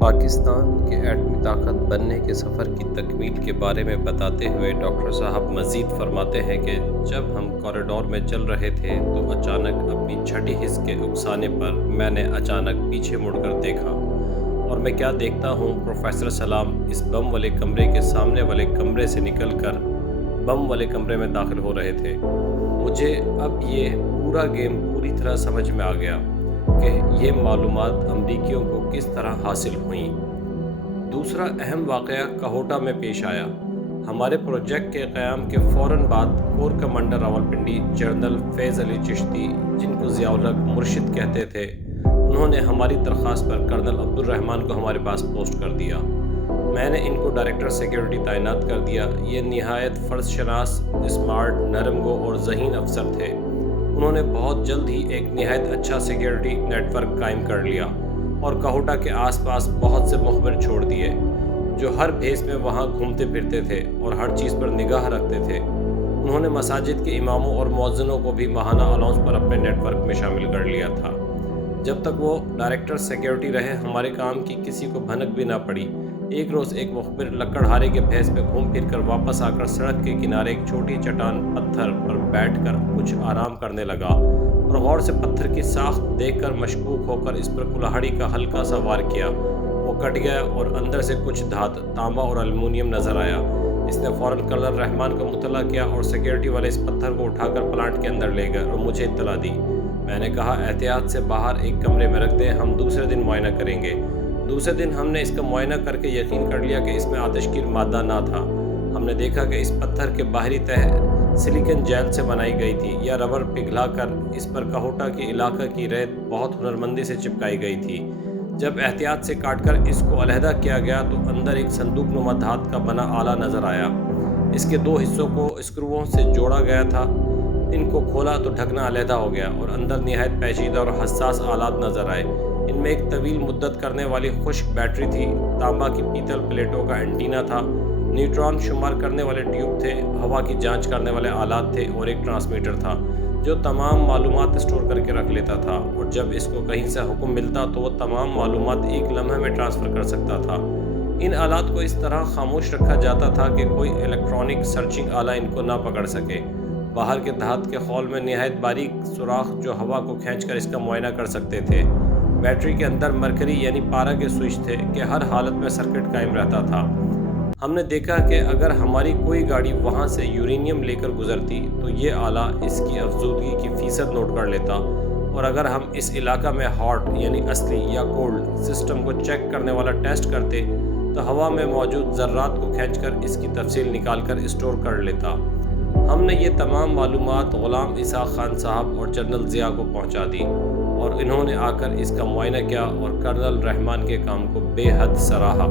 پاکستان کے ایٹمی طاقت بننے کے سفر کی تکمیل کے بارے میں بتاتے ہوئے ڈاکٹر صاحب مزید فرماتے ہیں کہ جب ہم کوریڈور میں چل رہے تھے تو اچانک اپنی چھٹی حس کے اکسانے پر میں نے اچانک پیچھے مڑ کر دیکھا اور میں کیا دیکھتا ہوں، پروفیسر سلام اس بم والے کمرے کے سامنے والے کمرے سے نکل کر بم والے کمرے میں داخل ہو رہے تھے۔ مجھے اب یہ پورا گیم پوری طرح سمجھ میں آ گیا کہ یہ معلومات امریکیوں کو کس طرح حاصل ہوئیں۔ دوسرا اہم واقعہ کہوٹہ میں پیش آیا۔ ہمارے پروجیکٹ کے قیام کے فوراً بعد کور کمانڈر راولپنڈی جنرل فیض علی چشتی، جن کو ضیاء الحق مرشد کہتے تھے، انہوں نے ہماری درخواست پر کرنل عبد الرحمن کو ہمارے پاس پوسٹ کر دیا۔ میں نے ان کو ڈائریکٹر سیکیورٹی تعینات کر دیا۔ یہ نہایت فرض شناس، اسمارٹ، نرم گو اور ذہین افسر تھے۔ انہوں نے بہت جلد ہی ایک نہایت اچھا سیکیورٹی نیٹ ورک قائم کر لیا اور کہوٹہ کے آس پاس بہت سے مخبر چھوڑ دیے، جو ہر بھیس میں وہاں گھومتے پھرتے تھے اور ہر چیز پر نگاہ رکھتے تھے۔ انہوں نے مساجد کے اماموں اور مؤذنوں کو بھی ماہانہ الاؤنس پر اپنے نیٹ ورک میں شامل کر لیا تھا۔ جب تک وہ ڈائریکٹر سیکیورٹی رہے، ہمارے کام کی کسی کو بھنک بھی نہ پڑی۔ ایک روز ایک مخبر لکڑہارے کے بھیس میں گھوم پھر کر واپس آ کر سڑک کے کنارے ایک چھوٹی چٹان پتھر پر بیٹھ کر کچھ آرام کرنے لگا اور غور سے پتھر کی ساخت دیکھ کر مشکوک ہو کر اس پر کلہاڑی کا ہلکا سا وار کیا۔ وہ کٹ گیا اور اندر سے کچھ دھات، تانبا اور ایلومینیم نظر آیا۔ اس نے فوراً کرنل رحمان کو مطلع کیا اور سیکیورٹی والے اس پتھر کو اٹھا کر پلانٹ کے اندر لے گئے اور مجھے اطلاع دی۔ میں نے کہا احتیاط سے باہر ایک کمرے میں رکھ دیں، ہم دوسرے دن معائنہ کریں گے۔ دوسرے دن ہم نے اس کا معائنہ کر کے یقین کر لیا کہ اس میں آتشگیر مادہ نہ تھا۔ ہم نے دیکھا کہ اس پتھر کے باہری تہہ سلیکن جیل سے بنائی گئی تھی یا ربڑ پگھلا کر اس پر کہوٹہ کے علاقہ کی ریت بہت ہنرمندی سے چپکائی گئی تھی۔ جب احتیاط سے کاٹ کر اس کو علیحدہ کیا گیا تو اندر ایک صندوق نما دھات کا بنا آلہ نظر آیا۔ اس کے دو حصوں کو اسکروؤں سے جوڑا گیا تھا۔ ان کو کھولا تو ڈھکنا علیحدہ ہو گیا اور اندر نہایت پیچیدہ اور حساس آلات نظر آئے۔ ان میں ایک طویل مدت کرنے والی خشک بیٹری تھی، تانبا کی پیتل پلیٹوں کا اینٹینا تھا، نیوٹران شمار کرنے والے ٹیوب تھے، ہوا کی جانچ کرنے والے آلات تھے اور ایک ٹرانسمیٹر تھا جو تمام معلومات اسٹور کر کے رکھ لیتا تھا اور جب اس کو کہیں سے حکم ملتا تو وہ تمام معلومات ایک لمحے میں ٹرانسفر کر سکتا تھا۔ ان آلات کو اس طرح خاموش رکھا جاتا تھا کہ کوئی الیکٹرانک سرچنگ آلہ ان کو نہ پکڑ سکے۔ باہر کے دھات کے خول میں نہایت باریک سوراخ جو ہوا کو کھینچ کر اس کا معائنہ کر سکتے تھے۔ بیٹری کے اندر مرکری یعنی پارا کے سوئچ تھے کہ ہر حالت میں سرکٹ قائم رہتا تھا۔ ہم نے دیکھا کہ اگر ہماری کوئی گاڑی وہاں سے یورینیم لے کر گزرتی تو یہ آلہ اس کی افزودگی کی فیصد نوٹ کر لیتا، اور اگر ہم اس علاقہ میں ہاٹ یعنی اصلی یا کولڈ سسٹم کو چیک کرنے والا ٹیسٹ کرتے تو ہوا میں موجود ذرات کو کھینچ کر اس کی تفصیل نکال کر اسٹور کر لیتا۔ ہم نے یہ تمام معلومات غلام اسحاق خان صاحب اور جنرل ضیاء کو پہنچا دی اور انہوں نے آ کر اس کا معائنہ کیا اور کرنل رحمان کے کام کو بے حد سراہا۔